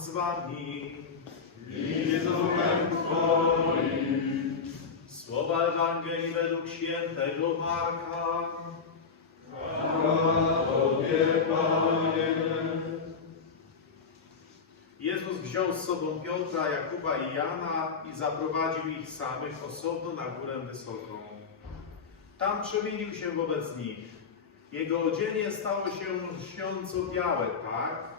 z wami. I z duchem Twoim. Słowa Ewangelii według świętego Marka. Chwała Tobie, Panie. Jezus wziął z sobą Piotra, Jakuba i Jana i zaprowadził ich samych osobno na górę wysoką. Tam przemienił się wobec nich. Jego odzienie stało się lśniąco białe, tak,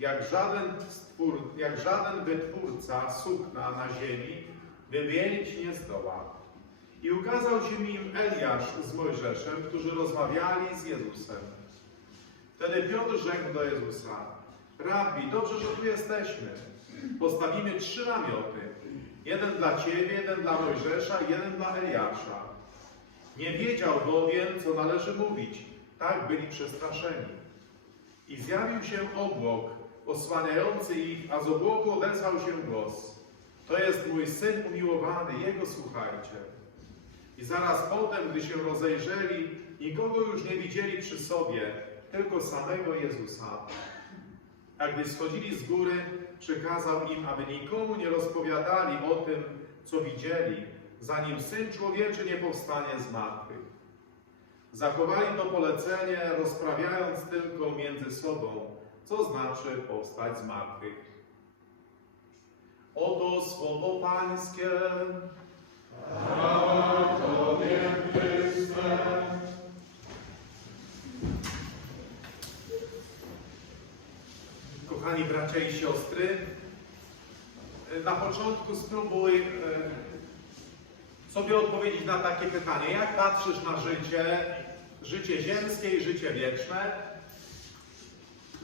jak żaden, stwór, jak żaden wytwórca sukna na ziemi wymienić nie zdoła. I ukazał się im Eliasz z Mojżeszem, którzy rozmawiali z Jezusem. Wtedy Piotr rzekł do Jezusa, Rabbi, dobrze, że tu jesteśmy. Postawimy trzy namioty. Jeden dla Ciebie, jeden dla Mojżesza i jeden dla Eliasza. Nie wiedział bowiem, co należy mówić. Tak byli przestraszeni. I zjawił się obłok, osłaniający ich, a z obłoku odezwał się głos. To jest mój Syn umiłowany, Jego słuchajcie. I zaraz potem, gdy się rozejrzeli, nikogo już nie widzieli przy sobie, tylko samego Jezusa. A gdy schodzili z góry, przykazał im, aby nikomu nie rozpowiadali o tym, co widzieli, zanim Syn Człowieczy nie powstanie z martwych. Zachowali to polecenie, rozprawiając tylko między sobą, co znaczy powstać z martwych. Oto słowo Pańskie. Chwała Tobie, Chryste. Kochani bracia i siostry, na początku spróbuj e, sobie odpowiedzieć na takie pytanie. Jak patrzysz na życie, życie ziemskie i życie wieczne?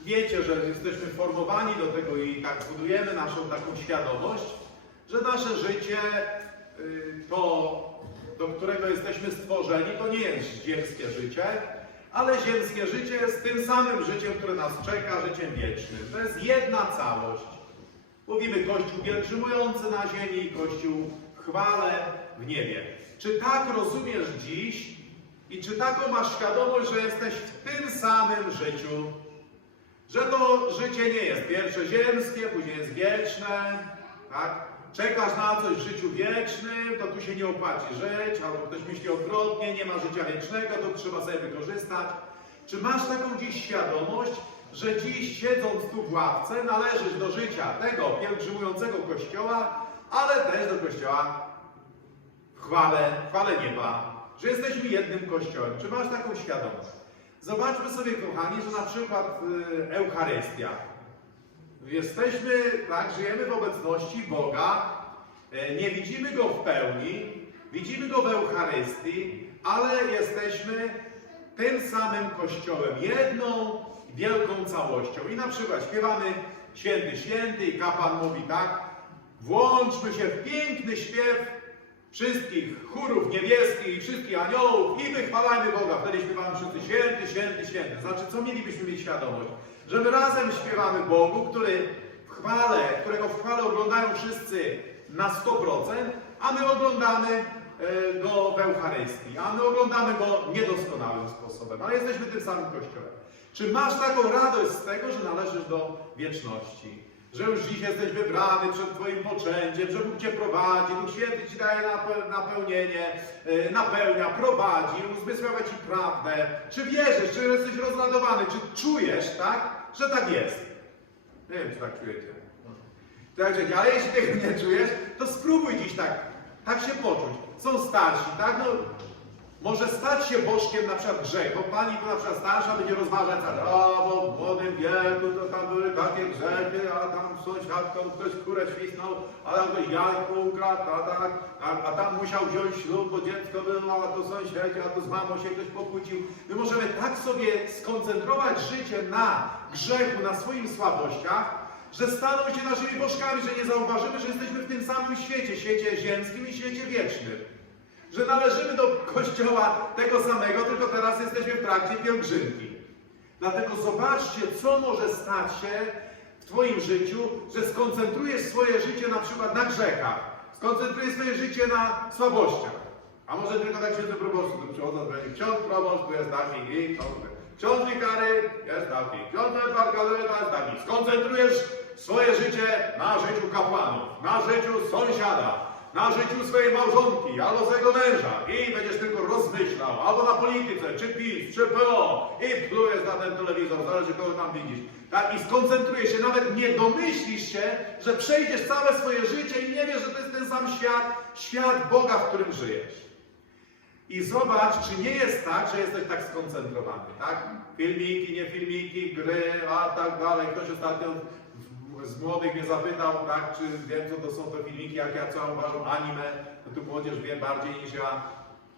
Wiecie, że jesteśmy formowani do tego i tak budujemy naszą taką świadomość, że nasze życie, y, to, do którego jesteśmy stworzeni, to nie jest ziemskie życie, ale ziemskie życie jest tym samym życiem, które nas czeka, życiem wiecznym. To jest jedna całość. Mówimy Kościół pielgrzymujący na ziemi Kościół chwale w niebie. Czy tak rozumiesz dziś i czy taką masz świadomość, że jesteś w tym samym życiu? Że to życie nie jest pierwsze ziemskie, później jest wieczne, tak? Czekasz na coś w życiu wiecznym, to tu się nie opłaci żyć, albo ktoś myśli odwrotnie, nie ma życia wiecznego, to trzeba sobie wykorzystać. Czy masz taką dziś świadomość, że dziś siedząc tu w ławce należysz do życia tego pielgrzymującego Kościoła, ale też do Kościoła w chwale, w chwale nieba, że jesteśmy jednym Kościołem. Czy masz taką świadomość? Zobaczmy sobie, kochani, że na przykład y, Eucharystia. Jesteśmy, tak, żyjemy w obecności Boga, e, nie widzimy Go w pełni, widzimy Go w Eucharystii, ale jesteśmy tym samym Kościołem, jedną wielką całością. I na przykład śpiewamy Święty, Święty i kapłan mówi tak, włączmy się w piękny śpiew wszystkich chórów niebieskich wszystkich aniołów i wychwalajmy Boga. Wtedy śpiewamy wszyscy święty, święty, święty. Znaczy, co mielibyśmy mieć świadomość? Że my razem śpiewamy Bogu, który w chwale, którego w chwale oglądają wszyscy na 100%, a my oglądamy e, Go w Eucharystii, a my oglądamy Go niedoskonałym sposobem, ale jesteśmy tym samym Kościołem. Czy masz taką radość z tego, że należysz do wieczności? Że już dziś jesteś wybrany przed Twoim poczęciem, że Bóg Cię prowadzi, Duch Święty Ci daje nape- napełnienie, e, napełnia, prowadzi, uzmysławia Ci prawdę. Czy wierzysz, czy jesteś rozradowany, czy czujesz, tak, że tak jest? Nie wiem, czy tak czujecie. Także, ale jeśli tego nie czujesz, to spróbuj dziś tak, tak się poczuć. Są starsi, tak? No, może stać się bożkiem na przykład grzech, bo pani to na przykład starsza będzie rozważać, a bo w młodym wieku to tam były takie grzechy, a tam sąsiadką ktoś kurę świsnął, a tam ktoś jajko ukradł, a, tak, a, a tam musiał wziąć ślub, bo dziecko było, a to sąsiedzi, a to z mamą się ktoś pokłócił. My możemy tak sobie skoncentrować życie na grzechu, na swoich słabościach, że staną się naszymi bożkami, że nie zauważymy, że jesteśmy w tym samym świecie, świecie ziemskim i świecie wiecznym. Że należymy do Kościoła tego samego, tylko teraz jesteśmy w trakcie pielgrzymki. Dlatego zobaczcie, co może stać się w Twoim życiu, że skoncentrujesz swoje życie na przykład na grzechach, skoncentrujesz swoje życie na słabościach. A może tylko tak się do proboszczu tu przychodzą, będzie ksiądz proboszcz, tu jest taki i ksiądz, ksiądz wikary jest taki, ksiądz Gazery to jest taki. Skoncentrujesz swoje życie na życiu kapłanów, na życiu sąsiada, na życiu swojej małżonki albo swojego męża i będziesz tylko rozmyślał, albo na polityce, czy PiS, czy PO i plujesz na ten telewizor, zależy kogo tam widzisz. Tak? I skoncentrujesz się, nawet nie domyślisz się, że przejdziesz całe swoje życie i nie wiesz, że to jest ten sam świat, świat Boga, w którym żyjesz. I zobacz, czy nie jest tak, że jesteś tak skoncentrowany, tak? Filmiki, nie filmiki, gry, a tak dalej. Ktoś ostatnio z- młodych mnie zapytał, tak, czy wiem, co to są te filmiki, jak ja co uważam anime, to tu młodzież wie bardziej niż ja.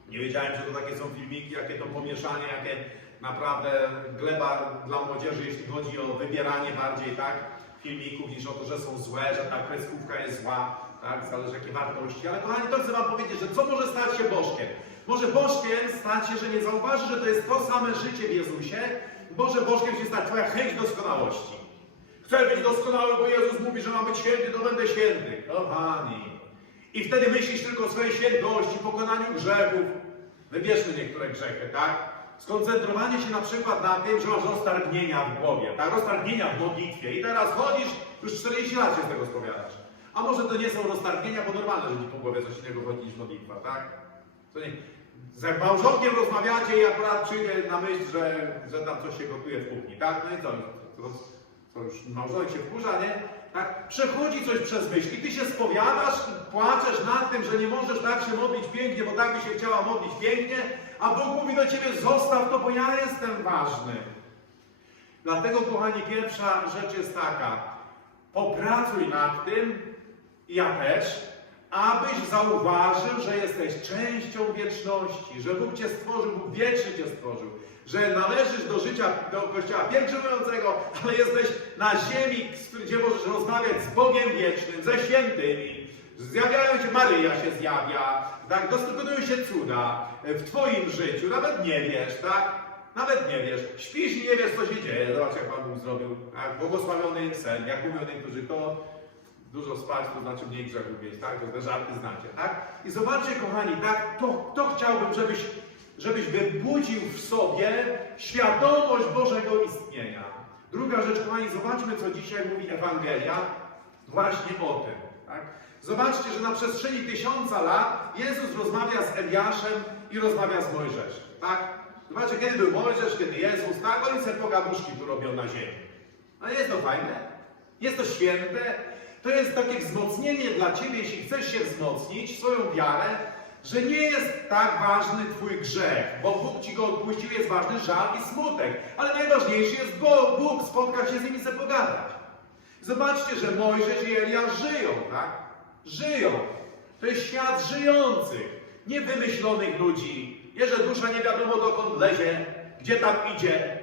Nie wiedziałem, że to takie są filmiki, jakie to pomieszanie, jakie naprawdę gleba dla młodzieży, jeśli chodzi o wybieranie bardziej, tak, filmików, niż o to, że są złe, że ta kreskówka jest zła, tak, zależy jakie wartości. Ale kochani, to chcę wam powiedzieć, że co może stać się bożkiem? Może bożkiem stać się, że nie zauważy, że to jest to same życie w Jezusie. Może bożkiem się stać twoja chęć doskonałości. Chcę być doskonały, bo Jezus mówi, że mam być święty, to będę święty. Kochani. I wtedy myślisz tylko o swojej świętości, pokonaniu grzechów. Wybierzmy niektóre grzechy, tak? Skoncentrowanie się na przykład na tym, że masz roztargnienia w głowie, tak? Roztargnienia w modlitwie. I teraz chodzisz, już 40 lat się z tego spowiadasz. A może to nie są roztargnienia, bo normalne, że ci po głowie coś innego chodzi niż modlitwa, tak? To nie. Z małżonkiem rozmawiacie i akurat przyjdzie na myśl, że, że tam coś się gotuje w kuchni, tak? No i co? To, już małżonek się wkurza, nie? Tak? Przechodzi coś przez myśl i ty się spowiadasz płaczesz nad tym, że nie możesz tak się modlić pięknie, bo tak by się chciała modlić pięknie, a Bóg mówi do ciebie, zostaw to, bo ja jestem ważny. Dlatego, kochani, pierwsza rzecz jest taka. Popracuj nad tym, ja też, abyś zauważył, że jesteś częścią wieczności, że Bóg Cię stworzył, Bóg wiecznie Cię stworzył, że należysz do życia, do Kościoła pielgrzymującego, ale jesteś na ziemi, gdzie możesz rozmawiać z Bogiem wiecznym, ze świętymi. Zjawiają się, Maryja się zjawia, tak, dokonują się cuda w Twoim życiu, nawet nie wiesz, tak? Nawet nie wiesz. Śpisz i nie wiesz, co się dzieje. Zobacz, jak Pan Bóg zrobił. Tak? Błogosławiony sen, jak mówią niektórzy, to Dużo spać, to znaczy mniej grzechów mieć, tak? To te żarty znacie, tak? I zobaczcie, kochani, tak? To, to chciałbym, żebyś, żebyś wybudził w sobie świadomość Bożego istnienia. Druga rzecz, kochani, zobaczmy, co dzisiaj mówi Ewangelia właśnie o tym, tak? Zobaczcie, że na przestrzeni tysiąca lat Jezus rozmawia z Eliaszem i rozmawia z Mojżeszem, tak? Zobaczcie, kiedy był Mojżesz, kiedy Jezus, tak? Oni sobie pogaduszki tu robią na ziemi. A jest to fajne? Jest to święte? To jest takie wzmocnienie dla Ciebie, jeśli chcesz się wzmocnić, swoją wiarę, że nie jest tak ważny Twój grzech, bo Bóg Ci go odpuścił, jest ważny żal i smutek. Ale najważniejszy jest Bo- Bóg, spotkać się z nim i sobie pogadać. Zobaczcie, że Mojżesz i Eliasz żyją, tak? Żyją. To jest świat żyjących, nie wymyślonych ludzi. Nie, że dusza nie wiadomo dokąd lezie, gdzie tam idzie,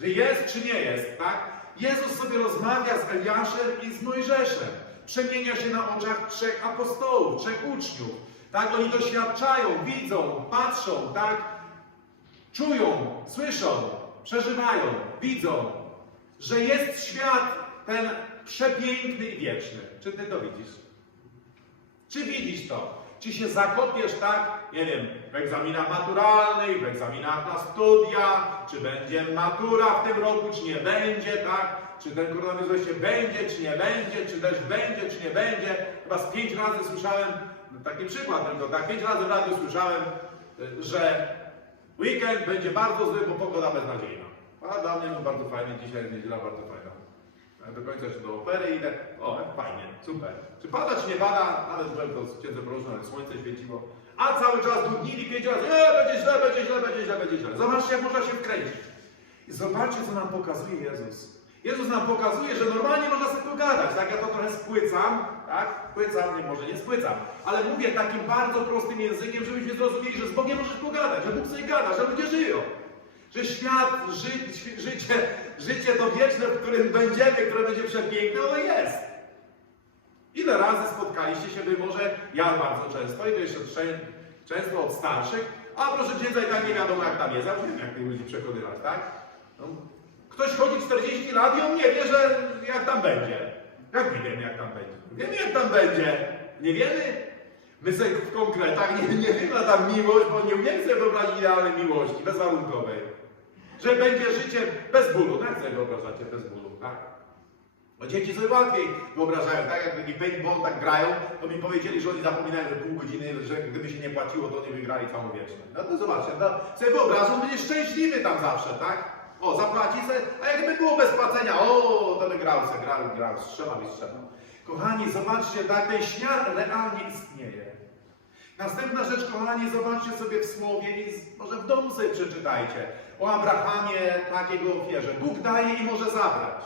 że jest czy nie jest, tak? Jezus sobie rozmawia z Eliaszem i z Mojżeszem. Przemienia się na oczach trzech apostołów, trzech uczniów. Tak, oni doświadczają, widzą, patrzą, tak? Czują, słyszą, przeżywają, widzą, że jest świat ten przepiękny i wieczny. Czy ty to widzisz? Czy widzisz to? Czy się zakopiesz tak, nie wiem, w egzaminach maturalnych, w egzaminach na studia, czy będzie matura w tym roku, czy nie będzie, tak? Czy ten koronawirus wreszcie będzie, czy nie będzie, czy też będzie, czy nie będzie. Chyba z pięć razy słyszałem, no taki przykład tylko, tak, pięć razy w radiu słyszałem, y, że weekend będzie bardzo zły, bo pogoda beznadziejna. A dla mnie no bardzo fajnie, dzisiaj jest niedziela bardzo fajna. Ja do końca jeszcze do opery idę. O, fajnie, super. Czy pada, czy nie pada? Nawet byłem to z księdzem ale słońce świeciło. A cały czas dudnili pięć razy. Nie, będzie źle, będzie źle, będzie źle, będzie źle. Zobaczcie, jak można się wkręcić. I zobaczcie, co nam pokazuje Jezus. Jezus nam pokazuje, że normalnie można sobie pogadać. Tak, ja to trochę spłycam, tak? Spłycam, nie, może nie spłycam, ale mówię takim bardzo prostym językiem, żebyśmy zrozumieli, że z Bogiem możesz pogadać, że Bóg sobie gada, że ludzie żyją. Że świat, ży, ży, życie, życie to wieczne, w którym będziemy, które będzie przepiękne, ono jest. Ile razy spotkaliście się, wy może, ja bardzo często, i to jeszcze często od starszych, a proszę i tak nie wiadomo jak tam jest, ja wiem jak tych ludzi przekonywać, tak? No, ktoś chodzi 40 lat i on nie wie, że jak tam będzie. Jak nie wiemy jak tam będzie? Wiemy jak tam będzie. Nie wiemy? My sobie w konkretach nie, nie wygląda tam miłość, bo nie umiemy sobie wyobrazić idealnej miłości, bezwarunkowej. Że będzie życie bez bólu. Tak sobie wyobrażacie bez bólu, tak? Bo dzieci sobie łatwiej wyobrażają, tak? Jak taki paintball tak grają, to mi powiedzieli, że oni zapominają, że pół godziny, że gdyby się nie płaciło, to nie wygrali całą wieczność. No to zobaczcie, no, sobie wyobrażam, będzie szczęśliwy tam zawsze, tak? O, zapłaci sobie, a jakby było bez płacenia, o, to by grał se, grał, grał, strzelał i strzelał. Kochani, zobaczcie, tak, ten świat realnie istnieje. Następna rzecz, kochani, zobaczcie sobie w słowie i może w domu sobie przeczytajcie o Abrahamie, takiego ofierze. Bóg daje i może zabrać.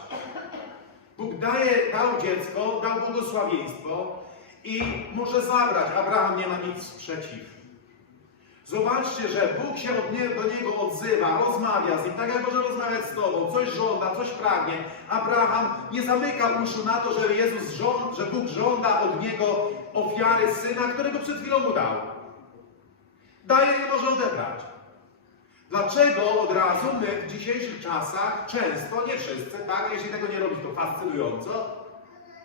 Bóg daje, dał dziecko, dał błogosławieństwo i może zabrać. Abraham nie ma nic przeciw. Zobaczcie, że Bóg się nie, do niego odzywa, rozmawia z nim, tak jak może rozmawiać z tobą, coś żąda, coś pragnie. Abraham nie zamyka uszu na to, że Jezus żąda, że Bóg żąda od niego ofiary syna, którego przed chwilą mu dał. Daje i może odebrać. Dlaczego od razu my w dzisiejszych czasach często, nie wszyscy, tak, jeśli tego nie robisz, to fascynująco,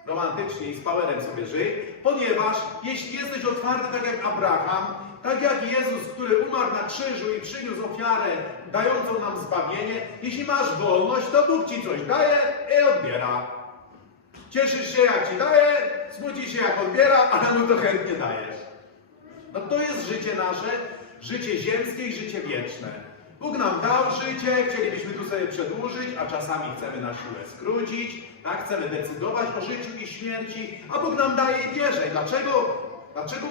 romantycznie i z powerem sobie żyj, ponieważ jeśli jesteś otwarty tak jak Abraham, tak jak Jezus, który umarł na krzyżu i przyniósł ofiarę dającą nam zbawienie, jeśli masz wolność, to Bóg ci coś daje i odbiera. Cieszysz się jak ci daje, smucisz się jak odbiera, ale mu to chętnie dajesz. No to jest życie nasze, życie ziemskie i życie wieczne. Bóg nam dał życie, chcielibyśmy tu sobie przedłużyć, a czasami chcemy na siłę skrócić, tak? Chcemy decydować o życiu i śmierci, a Bóg nam daje i bierze. Dlaczego, dlaczego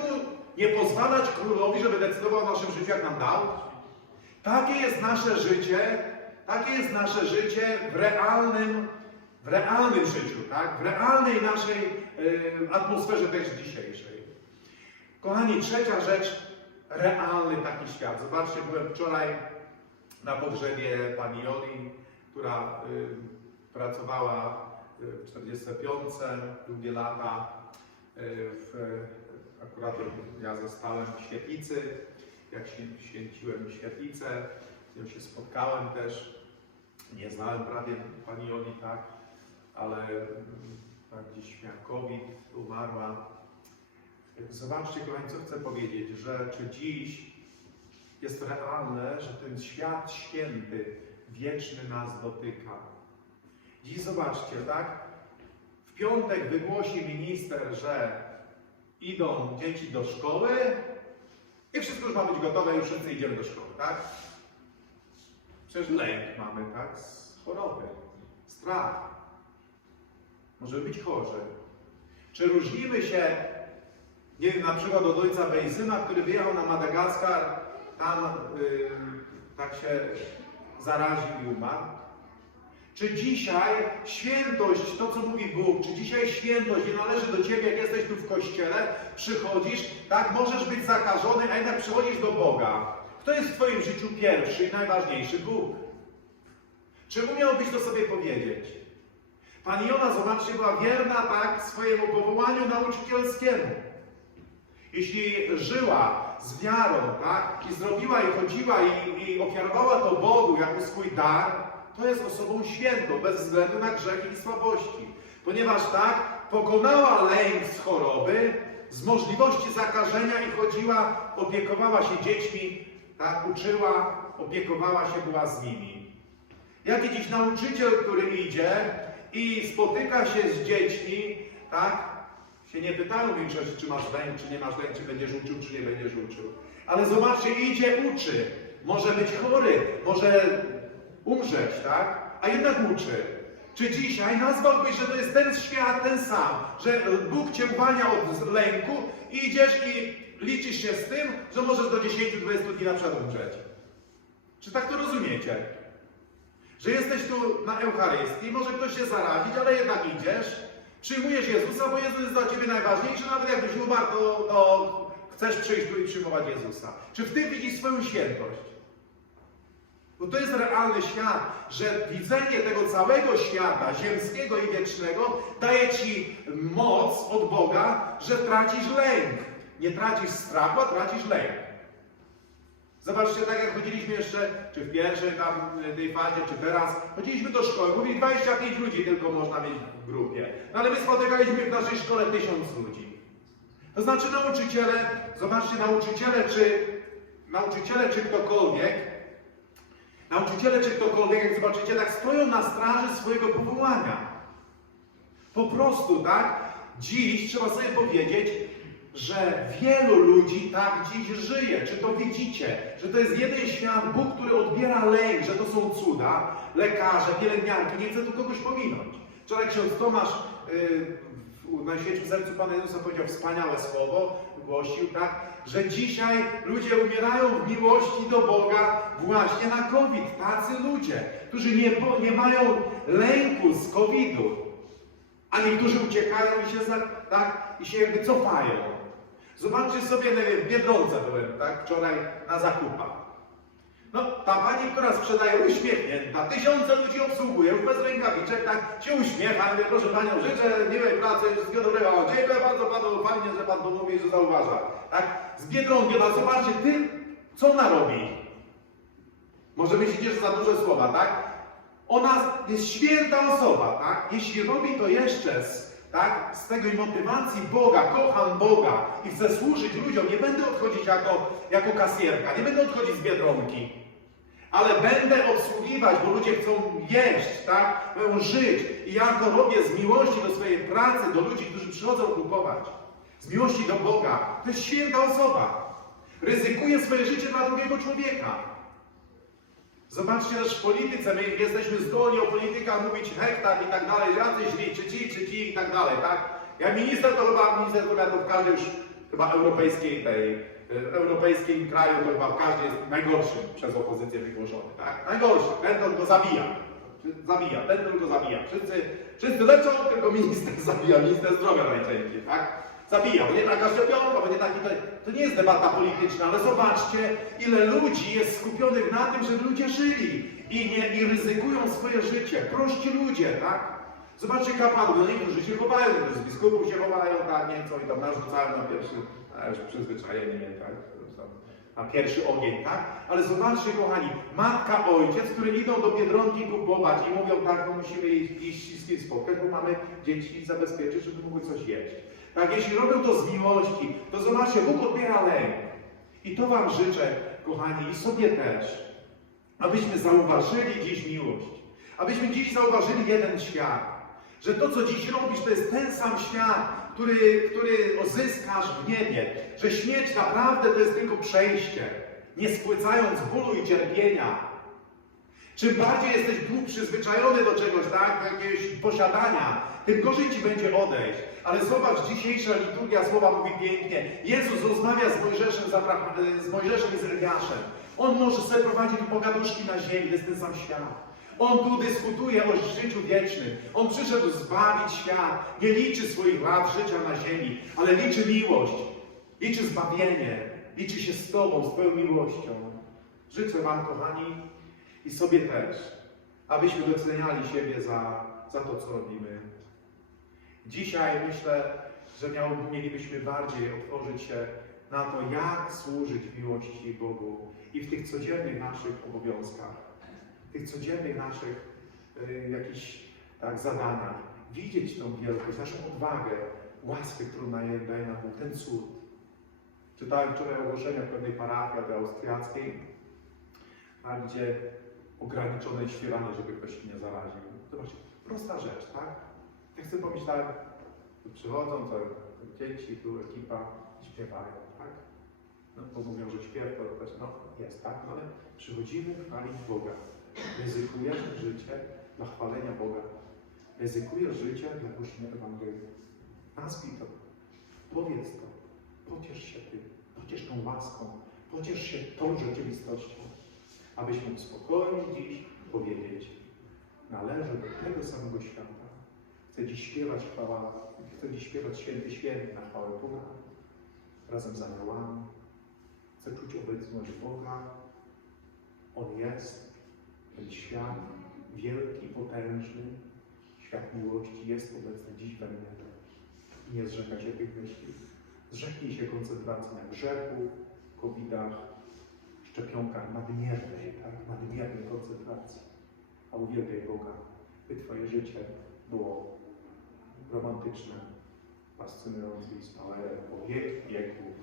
nie pozwalać królowi, żeby decydował o naszym życiu, jak nam dał? Takie jest nasze życie, takie jest nasze życie w realnym, w realnym życiu, tak? W realnej naszej y, atmosferze też dzisiejszej. Kochani, trzecia rzecz, realny taki świat. Zobaczcie, byłem wczoraj na pogrzebie pani Joli, która y, pracowała y, w 45 długie lata. Y, w, akurat ja zostałem w świetlicy, jak świę- święciłem świetlicę, z nią się spotkałem też. Nie znałem prawie pani Joli tak, ale mm, tak gdzieś miała COVID, umarła. Zobaczcie, kochani, co chcę powiedzieć, że czy dziś jest realne, że ten świat święty, wieczny nas dotyka. Dziś zobaczcie, tak? W piątek wygłosi minister, że idą dzieci do szkoły i wszystko już ma być gotowe i wszyscy idziemy do szkoły, tak? Przecież lęk mamy, tak? Z choroby, strach. Może być chorzy. Czy różnimy się nie wiem, na przykład od ojca Bejzyna, który wyjechał na Madagaskar, tam tak się zaraził i umarł. Czy dzisiaj świętość, to co mówi Bóg, czy dzisiaj świętość nie należy do Ciebie, jak jesteś tu w kościele, przychodzisz, tak, możesz być zakażony, a jednak przychodzisz do Boga. Kto jest w Twoim życiu pierwszy i najważniejszy? Bóg. Czy umiałbyś to sobie powiedzieć? Pani Jona, zobaczcie, była wierna tak swojemu powołaniu nauczycielskiemu. Jeśli żyła z wiarą, tak, i zrobiła i chodziła i, i ofiarowała to Bogu jako swój dar, to jest osobą świętą, bez względu na grzechy i słabości. Ponieważ tak, pokonała lęk z choroby, z możliwości zakażenia i chodziła, opiekowała się dziećmi, tak, uczyła, opiekowała się, była z nimi. Jaki dziś nauczyciel, który idzie i spotyka się z dziećmi, tak, się nie pytają większości, czy masz lęk, czy nie masz lęk, czy będziesz uczył, czy nie będziesz uczył. Ale zobaczcie, idzie, uczy. Może być chory, może umrzeć, tak? A jednak uczy. Czy dzisiaj nazwałbyś, że to jest ten świat, ten sam, że Bóg cię uwalnia od lęku i idziesz i liczysz się z tym, że możesz do 10-20 dni na przykład umrzeć? Czy tak to rozumiecie? Że jesteś tu na Eucharystii, może ktoś się zarazić, ale jednak idziesz, przyjmujesz Jezusa, bo Jezus jest dla Ciebie najważniejszy, nawet jakbyś umarł, to, to chcesz przyjść tu i przyjmować Jezusa. Czy w tym widzisz swoją świętość? Bo to jest realny świat, że widzenie tego całego świata, ziemskiego i wiecznego, daje Ci moc od Boga, że tracisz lęk. Nie tracisz strachu, a tracisz lęk. Zobaczcie, tak jak chodziliśmy jeszcze, czy w pierwszej tam y, tej fazie, czy teraz, chodziliśmy do szkoły, mówi 25 ludzi tylko można mieć w grupie. No ale my spotykaliśmy w naszej szkole tysiąc ludzi. To znaczy nauczyciele, zobaczcie, nauczyciele czy, nauczyciele czy ktokolwiek, nauczyciele czy ktokolwiek, jak zobaczycie, tak stoją na straży swojego powołania. Po prostu, tak? Dziś trzeba sobie powiedzieć, że wielu ludzi tak dziś żyje. Czy to widzicie? Że to jest jeden świat, Bóg, który odbiera lęk, że to są cuda, lekarze, pielęgniarki. Nie chcę tu kogoś pominąć. Wczoraj ksiądz Tomasz yy, w Najświętszym Sercu Pana Jezusa powiedział wspaniałe słowo, głosił, tak? Że dzisiaj ludzie umierają w miłości do Boga właśnie na COVID. Tacy ludzie, którzy nie, nie mają lęku z COVID-u. A niektórzy uciekają i się, tak, i się jakby cofają. Zobaczcie sobie, w Biedronce byłem, tak, wczoraj na zakupach. No, ta pani, która sprzedaje uśmiechnięta, tysiące ludzi obsługuje, bez rękawiczek, tak, się uśmiecha, mówię, proszę panią, życzę miłej pracy, wszystkiego dobrego, O, dziękuję bardzo panu, fajnie, że pan to mówi, że zauważa, tak, z Biedronki, no zobaczcie, ty, co ona robi? Może myślicie, że za duże słowa, tak? Ona jest święta osoba, tak? Jeśli robi to jeszcze z, tak, z tej motywacji Boga, kocham Boga i chcę służyć ludziom, nie będę odchodzić jako, jako kasjerka, nie będę odchodzić z biedronki, ale będę obsługiwać, bo ludzie chcą jeść, tak? Mają żyć. I ja to robię z miłości do swojej pracy, do ludzi, którzy przychodzą kupować. Z miłości do Boga. To jest święta osoba. Ryzykuje swoje życie dla drugiego człowieka. Zobaczcie też w polityce, my jesteśmy zdolni o politykach mówić hektar i tak dalej, jacyś źli, czy ci, czy ci i tak dalej, tak? Ja minister to chyba, minister zdrowia w każdym już chyba europejskiej tej, e, europejskim kraju to chyba w każdym jest najgorszym przez opozycję wygłoszony, tak? Najgorszy, ten to tylko zabija. Zabija, ten to tylko zabija. Wszyscy, wszyscy leczą, tylko minister zabija, minister zdrowia najczęściej, tak? Zabija, bo nie taka szczepionka, bo nie taki... To, to nie jest debata polityczna, ale zobaczcie, ile ludzi jest skupionych na tym, żeby ludzie żyli i, nie, i ryzykują swoje życie. Prości ludzie, tak? Zobaczcie kapłanów, no niektórzy się chowają, niektórzy z biskupów się chowają, tak, nie co i tam narzucają na pierwszy, a już przyzwyczajenie, nie, tak? Na pierwszy ogień, tak? Ale zobaczcie, kochani, matka, ojciec, którzy idą do Biedronki kupować i mówią, tak, no musimy iść, iść z spotkać, bo mamy dzieci zabezpieczyć, żeby mogły coś jeść. Tak, jeśli robią to z miłości, to zobaczcie, Bóg odbiera lęk. I to Wam życzę, kochani, i sobie też, abyśmy zauważyli dziś miłość. Abyśmy dziś zauważyli jeden świat. Że to, co dziś robisz, to jest ten sam świat, który, który odzyskasz w niebie. Że śmierć naprawdę to jest tylko przejście, nie spłycając bólu i cierpienia. Czym bardziej jesteś Bóg przyzwyczajony do czegoś, tak, do jakiegoś posiadania, tym gorzej ci będzie odejść. Ale zobacz, dzisiejsza liturgia słowa mówi pięknie. Jezus rozmawia z Mojżeszem, z, Mojżeszem i z Eliaszem. On może sobie prowadzić pogaduszki na ziemi, jest ten sam świat. On tu dyskutuje o życiu wiecznym. On przyszedł zbawić świat. Nie liczy swoich lat życia na ziemi, ale liczy miłość. Liczy zbawienie. Liczy się z Tobą, z Twoją miłością. Życzę Wam, kochani, i sobie też, abyśmy doceniali siebie za, za to, co robimy. Dzisiaj myślę, że miał, mielibyśmy bardziej otworzyć się na to, jak służyć miłości Bogu i w tych codziennych naszych obowiązkach, w tych codziennych naszych y, jakichś tak, zadaniach. Widzieć tą wielkość, naszą odwagę, łaskę, którą daje daje nam ten cud. Czytałem wczoraj ogłoszenia pewnej parafii austriackiej, a gdzie ograniczone śpiewanie, żeby ktoś się nie zaraził. Zobaczcie, prosta rzecz, tak? Ja chcę pomyśleć tak, przychodzą to dzieci, tu ekipa śpiewają, tak? No, bo mówią, że śpiew to też, no jest, tak? No, ale przychodzimy chwalić Boga. Ryzykujesz życie dla chwalenia Boga. Ryzykujesz życie dla głoszenia Ewangelii. Nazwij to. Powiedz to. Pociesz się tym. Pociesz tą łaską. Pociesz się tą rzeczywistością. Abyś mógł spokojnie dziś powiedzieć, należę do tego samego świata. Chcę dziś śpiewać chwała, chcę dziś śpiewać święty święty na chwałę Boga razem z aniołami. Chcę czuć obecność Boga. On jest. Ten świat wielki, potężny, świat miłości jest obecny dziś we mnie. Nie zrzekaj się tych myśli. Zrzeknij się koncentracji na grzechu, covidach, szczepionkach nadmiernej, tak? nadmiernej koncentracji. A uwielbiaj Boga, by Twoje życie było romantyczne, fascynujące i stałe po wiek wieków.